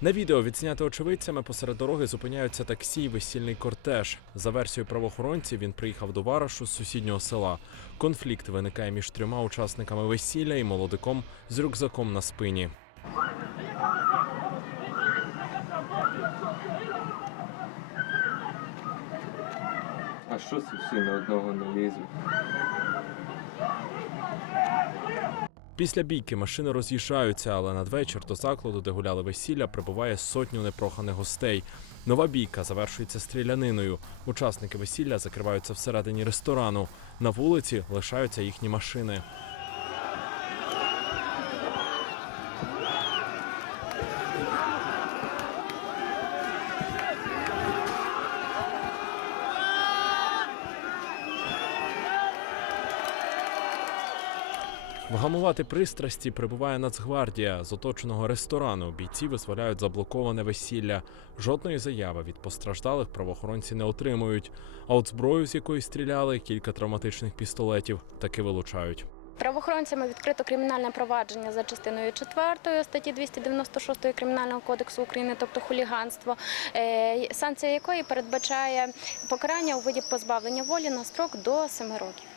На відео відзняте очевидцями посеред дороги зупиняються таксі і весільний кортеж. За версією правоохоронців, він приїхав до Варашу з сусіднього села. Конфлікт виникає між трьома учасниками весілля і молодиком з рюкзаком на спині. А що це всі на одного не лізуть? Після бійки машини роз'їжджаються, але надвечір до закладу, де гуляли весілля, прибуває сотню непроханих гостей. Нова бійка завершується стріляниною. Учасники весілля закриваються всередині ресторану. На вулиці лишаються їхні машини. Вгамувати пристрасті прибуває Нацгвардія з оточеного ресторану. Бійці визволяють заблоковане весілля. Жодної заяви від постраждалих правоохоронці не отримують. А от зброю, з якої стріляли, кілька травматичних пістолетів, таки вилучають. Правоохоронцями відкрито кримінальне провадження за частиною 4 статті 296 Кримінального кодексу України, тобто хуліганство, е, санкція якої передбачає покарання у виді позбавлення волі на строк до 7 років.